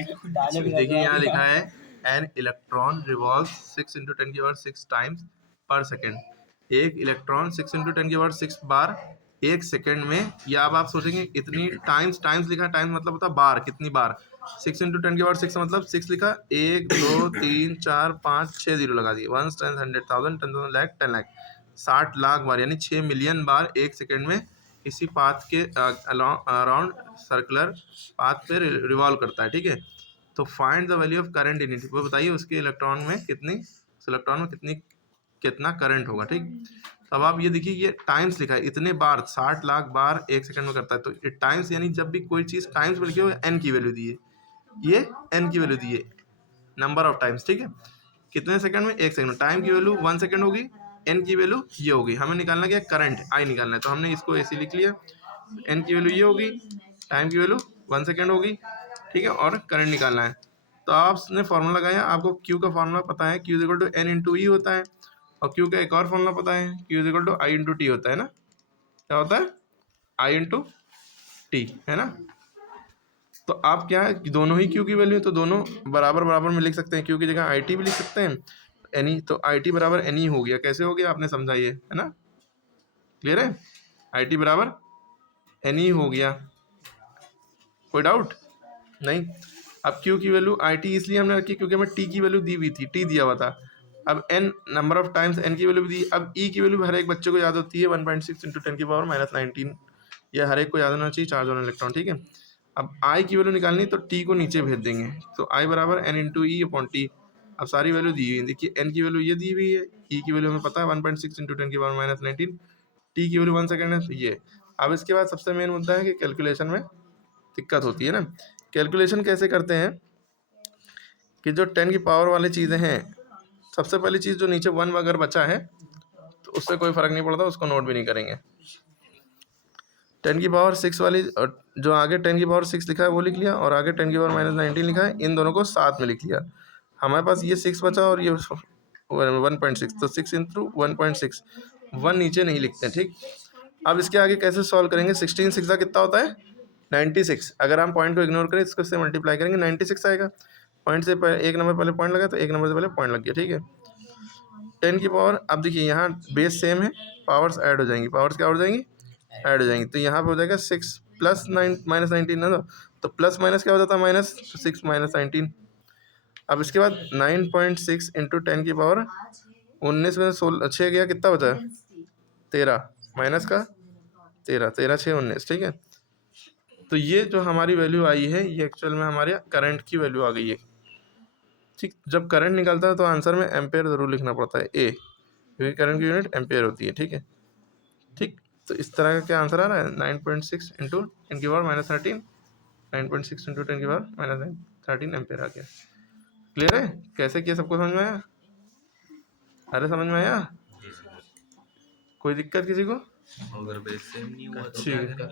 देखिए यहाँ लिखा है एन इलेक्ट्रॉन रिवॉल्व्स 6 × 10⁻6 टाइम्स पर सेकेंड। एक इलेक्ट्रॉन 6 × 10⁻6 बार एक सेकेंड में, या अब आप सोचेंगे इतनी टाइम्स लिखा, टाइम्स मतलब होता है बार, कितनी बार। 6 × 10⁻6 मतलब 6 लिखा, 1 2 3 4 5 6 जीरो लगा दिए, 1 10 100,000 10,000 लाख 10 लाख 60 लाख बार, यानी 6 मिलियन बार एक सेकेंड में इसी पाथ के अराउंड सर्कुलर पाथ पे रिवॉल्व करता है। ठीक है, तो find the value of current in it, वो बताइए उसके इलेक्ट्रॉन में कितना करंट होगा। ठीक, अब आप ये देखिए ये टाइम्स लिखा है, इतने बार 60 लाख बार एक सेकंड में करता है, तो ये टाइम्स यानी जब भी कोई चीज टाइम्स में लिखी हो एन की वैल्यू दी है, ये एन की वैल्यू दी है, नंबर ऑफ टाइम्स। ठीक है, कितने सेकंड में, एक सेकंड में। टाइम की वैल्यू 1 सेकंड होगी, एन की वैल्यू ये होगी। हमें निकालना क्या, करंट आई निकालना है, तो हमने इसको ऐसे लिख लिया, एन की वैल्यू ये होगी, टाइम की वैल्यू 1 सेकंड होगी। ठीक है, और करंट निकालना है, तो आपने फॉर्मूला लगाया, आपको क्यू का फॉर्मूला पता है, Q equal to N into E होता है, और क्यू का एक और फॉर्मूला पता है, Q equal to I into T होता है ना। क्या होता है, आई इंटू टी, है ना। तो आप क्या है, दोनों ही क्यू की वैल्यू है, तो दोनों बराबर बराबर में लिख सकते हैं, क्यू की जगह आई टी भी लिख सकते हैं, एनी, तो आई टी बराबर एनी हो गया। कैसे हो गया आपने समझाइए, है ना, क्लियर है, आई टी बराबर एनी हो गया, कोई डाउट नहीं। अब क्यू की वैल्यू आई टी इसलिए हमने रखी क्योंकि हमें टी की वैल्यू दी हुई थी, टी दिया हुआ था। अब N number of times N की वैल्यू भी दी। अब ई की वैल्यू हर एक बच्चे को याद होती है 1.6 × 10⁻−19, यह हर एक को याद होना चाहिए, चार्ज ऑन इलेक्ट्रॉन। ठीक है, अब आई की वैल्यू निकालनी तो टी को नीचे भेज देंगे, तो आई बराबर N into E upon T. अब सारी वैल्यू दी हुई है, देखिए एन की वैल्यू ये दी हुई है, ई की वैल्यू हमें पता है 1.6 × 10⁻−19, टी की वैल्यू 1 सेकेंड है, तो ये। अब इसके बाद सबसे मेन मुद्दा है कि कैलकुलेशन में दिक्कत होती है ना। कैलकुलेशन कैसे करते हैं कि जो 10 की पावर वाली चीज़ें हैं, सबसे पहली चीज़ जो नीचे 1 अगर बचा है तो उससे कोई फ़र्क नहीं पड़ता, उसको नोट भी नहीं करेंगे। 10 की पावर 6 वाली, जो आगे 10 की पावर 6 लिखा है वो लिख लिया, और आगे 10 की पावर -19 लिखा है, इन दोनों को साथ में लिख लिया। हमारे पास ये 6 बचा और ये 1.6, तो 6 इंटू 1.6, 1 नीचे नहीं लिखते। ठीक, अब इसके आगे कैसे सॉल्व करेंगे, 16 6 कितना होता है 96। अगर हम पॉइंट को इग्नोर करें, इसको से मल्टीप्लाई करेंगे 96 आएगा। पॉइंट से एक नंबर पहले पॉइंट लगा, तो एक नंबर से पहले पॉइंट लग गया। ठीक है, 10 की पावर, अब देखिए यहाँ बेस सेम है, पावर्स ऐड हो जाएंगी, पावर्स क्या हो जाएंगी, ऐड हो जाएंगी, तो यहाँ पे हो जाएगा 6 प्लस 9 -19 ना, तो प्लस माइनस क्या हो जाता है माइनस, 6 -19। अब इसके बाद 9.6 इंटू 10 की पावर 19 में 6 गया, कितना बचा है 13, माइनस का 13, 13 6 19। ठीक है, तो ये जो हमारी वैल्यू आई है, ये एक्चुअल में हमारे करंट की वैल्यू आ गई है। ठीक, जब करंट निकलता है तो आंसर में एम्पेयर ज़रूर लिखना पड़ता है, ए, क्योंकि करंट की यूनिट एम्पेयर होती है। ठीक है, ठीक, तो इस तरह का क्या आंसर आ रहा है, 9.6 इंटू 10 की पावर -13, 9.6 इंटू 10 की पावर -13 एम्पेयर आ गया। क्लियर है, कैसे किया, सबको समझ में आया, अरे समझ में आया, कोई दिक्कत किसी को, अगर बेस सेम नहीं हुआ तो ठीक है।